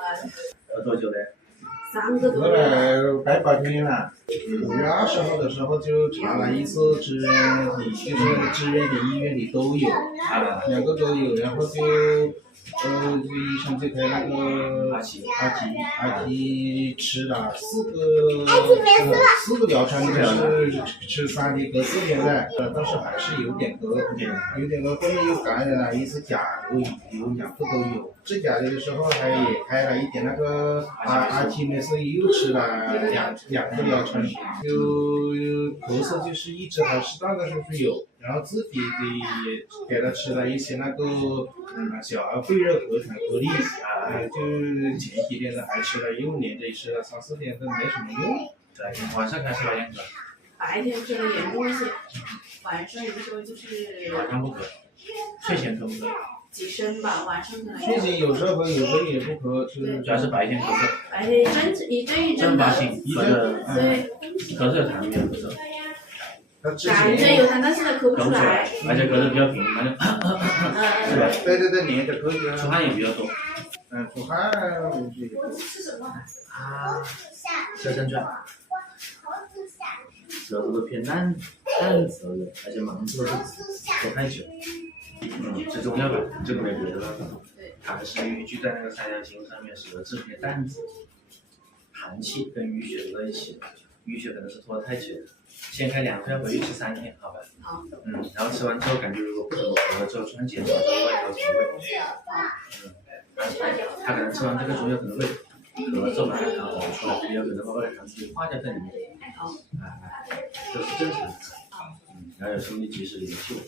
了。喝多久嘞？3个多我月了。来待8天了。5月20号的时候就查了一次支原体，就是支原体、医院里都有，2个都有，然后就医生就开那个阿奇吃了4个疗程，就是吃3天隔4天噻，但是还是有点隔，后面又感染了一次甲流，有2个都有。治甲流的时候还也开了一点那个阿奇美斯，又吃了两个疗程，就咳嗽就是一直还适当的时候是有，然后自己给他吃了一些那个小儿肺热合成颗粒就前几天的还吃了，又连着吃了3、4天都没什么用。对，晚上开始白天咳。白天咳的严重一些，晚上有的时候就是。晚上不咳，睡前咳不咳？几声吧，晚上可能。睡前有时候咳，有时候也不咳，主要是白天咳嗽。白天一阵的。阵发性咳的，对。咳嗽有痰没有咳嗽？感觉有痰，但是咳不出来。而且咳得比较频，那就。是吧？对，连着咳。出汗也比较多。出汗我觉得。吃什么？舌诊卷。舌头都偏淡色的，而且忙住了拖太久。吃中药吧，这个没别的办法。它还是淤聚在那个三角形上面，舌质偏淡紫，寒气跟淤血在一起，淤血可能是拖太久。先开2片，回去吃3天，好吧？好。然后吃完之后感觉如果不怎么咳了之后，穿检查外调肠胃。他可能吃完这个中药可能会咳嗽嘛，然后出来，也有可能把外调肠自己化掉在里面。好。这是正常的。然后有兄弟及时联系我。